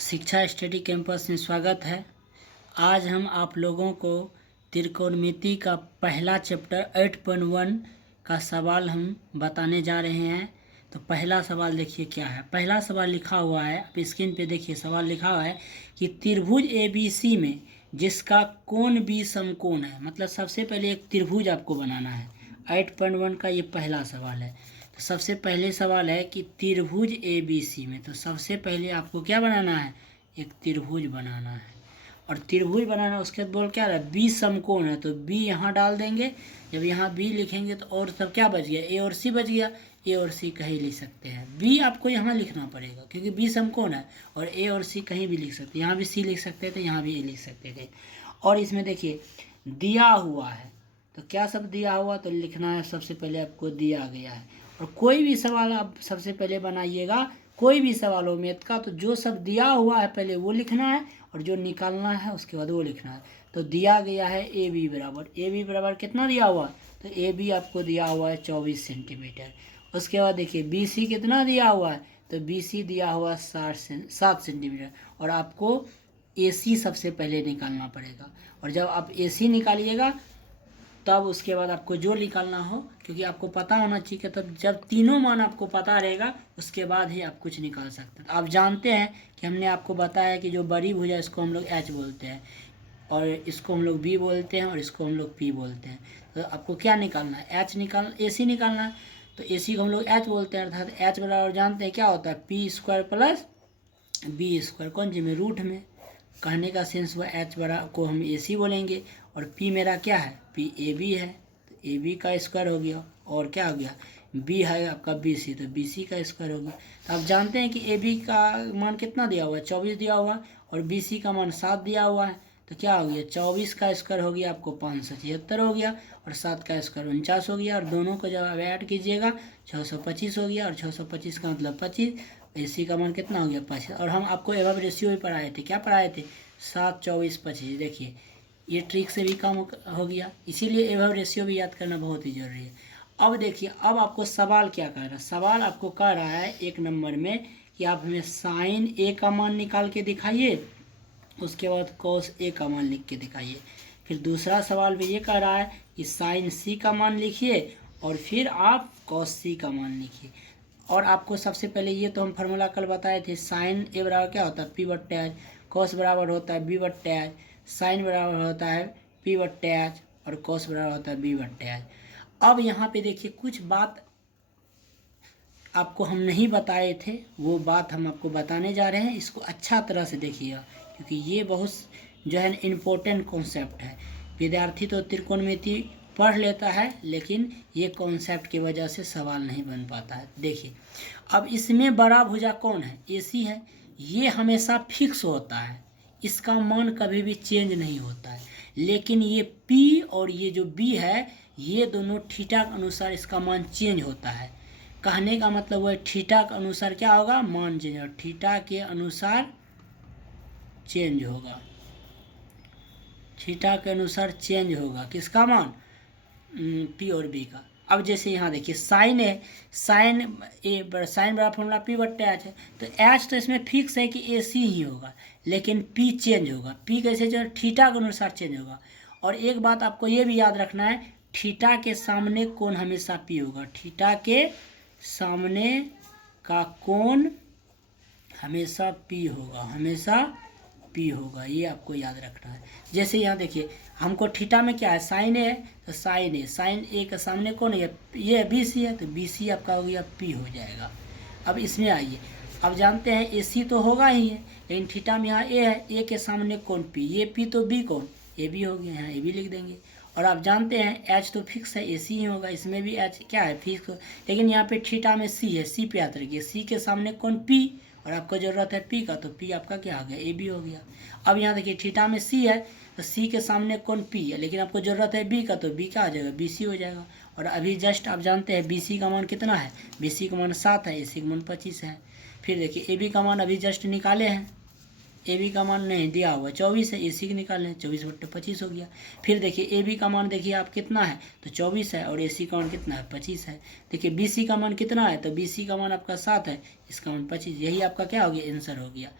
शिक्षा study campus में स्वागत है। आज हम आप लोगों को त्रिकोणमिति का पहला चैप्टर 8.1 का सवाल हम बताने जा रहे हैं। तो पहला सवाल देखिए क्या है। पहला सवाल लिखा हुआ है, आप स्क्रीन पे देखिए। सवाल लिखा हुआ है कि त्रिभुज ABC में जिसका कोण B समकोण है। मतलब सबसे पहले एक त्रिभुज आपको बनाना है। 8.1 का ये पहला सवाल है। तो सबसे पहले सवाल है कि त्रिभुज ABC में, तो सबसे पहले आपको क्या बनाना है, एक त्रिभुज बनाना है। और त्रिभुज बनाना, उसके बाद बोल क्या रहा है, बी समकोण है, तो बी यहाँ डाल देंगे। जब यहाँ बी लिखेंगे तो और सब क्या बच गया, ए और सी बच गया। ए और सी कहीं लिख सकते हैं, बी आपको यहाँ लिखना पड़ेगा क्योंकि बी समकोण है। और ए और सी कहीं भी लिख सकते हैं, यहाँ भी सी लिख सकते थे, यहाँ भी ए लिख सकते थे। और इसमें देखिए दिया हुआ है, तो क्या सब दिया हुआ, तो लिखना है सबसे पहले आपको दिया गया है। और कोई भी सवाल आप सबसे पहले बनाइएगा, कोई भी सवाल हो मैथ का, तो जो सब दिया हुआ है पहले वो लिखना है और जो निकालना है उसके बाद वो लिखना है। तो दिया गया है ए बी बराबर कितना दिया हुआ, तो ए बी आपको दिया हुआ है 24 सेंटीमीटर। उसके बाद देखिए बी सी कितना दिया हुआ है, तो बी सी दिया हुआ 7 सेंटीमीटर। और आपको ए सी सबसे पहले निकालना पड़ेगा। और जब आप ए सी निकालिएगा तब उसके बाद आपको जो निकालना हो, क्योंकि आपको पता होना चाहिए, तब जब तीनों मान आपको पता रहेगा उसके बाद ही आप कुछ निकाल सकते हैं। तो आप जानते हैं कि हमने आपको बताया कि जो बड़ी भुजा इसको हम लोग एच बोलते हैं, और इसको हम लोग बी बोलते हैं, और इसको हम लोग पी बोलते हैं। तो आपको क्या निकालना है, ए सी निकालना है। तो ए सी को हम लोग एच बोलते हैं, अर्थात एच बराबर जानते हैं क्या होता है, P square plus B square, कौन जी में, रूट में। कहने का सेंस हुआ एच बड़ा को हम ए सी बोलेंगे, और पी मेरा क्या है, पी ए बी है, तो ए बी का स्क्वायर हो गया। और क्या हो गया, बी है आपका बी सी, तो बी सी का स्क्वायर हो गया। तो आप जानते हैं कि ए बी का मान कितना दिया हुआ है, 24 दिया हुआ है, और बी सी का मान 7 दिया हुआ है। तो क्या हो गया, 24 का स्क्वायर हो गया आपको 576 हो गया, और 7 का स्क्वायर 49 हो गया। और दोनों को जब आप ऐड कीजिएगा 625 हो गया, और 625 का मतलब 25। ए सी का मान कितना हो गया, 25। और हम आपको एवब रेशियो भी पढ़ाए थे, क्या पढ़ाए थे, 7 24 25। देखिए ये ट्रिक से भी कम हो गया, इसीलिए एवब रेशियो भी याद करना बहुत ही जरूरी है। अब देखिए, अब आपको सवाल क्या कह रहा है, सवाल आपको कह रहा है 1 नंबर में कि आप हमें साइन ए का मान निकाल के दिखाइए, उसके बाद कॉस ए का मान लिख के दिखाइए। फिर दूसरा सवाल भी ये कह रहा है कि साइन सी का मान लिखिए, और फिर आप कॉस सी का मान लिखिए। और आपको सबसे पहले ये तो हम फार्मूला कल बताए थे, साइन ए बराबर क्या होता है, पी बट्टे एच, कॉस बराबर होता है बी बट्टे एच, साइन बराबर होता है पी बट्टे एच, और कॉस बराबर होता है बी बट्टे एच। अब यहाँ पे देखिए कुछ बात आपको हम नहीं बताए थे, वो बात हम आपको बताने जा रहे हैं। इसको अच्छा तरह से देखिएगा, क्योंकि ये बहुत जो है इम्पोर्टेंट कॉन्सेप्ट है। विद्यार्थी तो त्रिकोणमिति पढ़ लेता है, लेकिन ये कॉन्सेप्ट की वजह से सवाल नहीं बन पाता है। देखिए अब इसमें बड़ा भुजा कौन है, AC है। ये हमेशा फिक्स होता है, इसका मान कभी भी चेंज नहीं होता है। लेकिन ये P और ये जो B है, ये दोनों थीटा के अनुसार इसका मान चेंज होता है। कहने का मतलब वह थीटा के अनुसार क्या होगा, मान चेंज होगा, थीटा के अनुसार चेंज होगा, थीटा के अनुसार चेंज होगा किसका मान, P और B का। अब जैसे यहाँ देखिए साइन है, साइन बड़ा फॉर्मूला P बट्टे एच है, तो एच तो इसमें फिक्स है कि AC ही होगा, लेकिन P चेंज होगा। P कैसे जो थीटा के अनुसार चेंज होगा। और एक बात आपको ये भी याद रखना है, थीटा के सामने कोण हमेशा P होगा, थीटा के सामने का कोण हमेशा P होगा, हमेशा P होगा, ये आपको याद रखना है। जैसे यहाँ देखिए हमको थीटा में क्या है, साइन ए है, तो साइन ए, साइन ए के सामने कौन है, ये BC है, तो BC आपका हो गया P हो जाएगा। अब इसमें आइए, अब जानते हैं AC तो होगा ही है, लेकिन थीटा में यहाँ A है, A के सामने कौन P, ये P तो B कौन, AB हो गया, यहाँ AB लिख देंगे। और आप जानते हैं H तो फिक्स है, AC ही होगा, इसमें भी H क्या है, फिक्स। लेकिन यहाँ पे थीटा में C है, C पे याद रखिए, C के सामने कौन P, और आपको ज़रूरत है P का, तो P आपका क्या आ गया, AB हो गया। अब यहाँ देखिए थीटा में C है, तो C के सामने कौन P है, लेकिन आपको ज़रूरत है B का, तो B क्या आ जाएगा, BC हो जाएगा। और अभी जस्ट आप जानते हैं BC का मान कितना है, BC का मान 7 है, AC का मान 25 है। फिर देखिए AB का मान अभी जस्ट निकाले हैं, AB का मान नहीं दिया हुआ 24 है, AC के निकालें 24 बट्टे 25 हो गया। फिर देखिए AB का मान देखिए आप कितना है, तो 24 है, और AC का मान कितना है, 25 है। देखिए BC का मान कितना है, तो BC का मान आपका 7 है, इसका मान 25, यही आपका क्या हो गया, आंसर हो गया।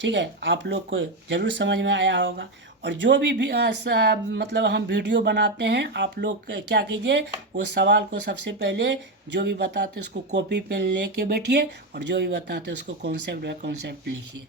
ठीक है, आप लोग को ज़रूर समझ में आया होगा। और जो भी मतलब हम वीडियो बनाते हैं, आप लोग क्या कीजिए, वो सवाल को सबसे पहले जो भी बताते हैं उसको कॉपी पेन लेके बैठिए, और जो भी बताते हैं उसको कॉन्सेप्ट बाय कॉन्सेप्ट लिखिए।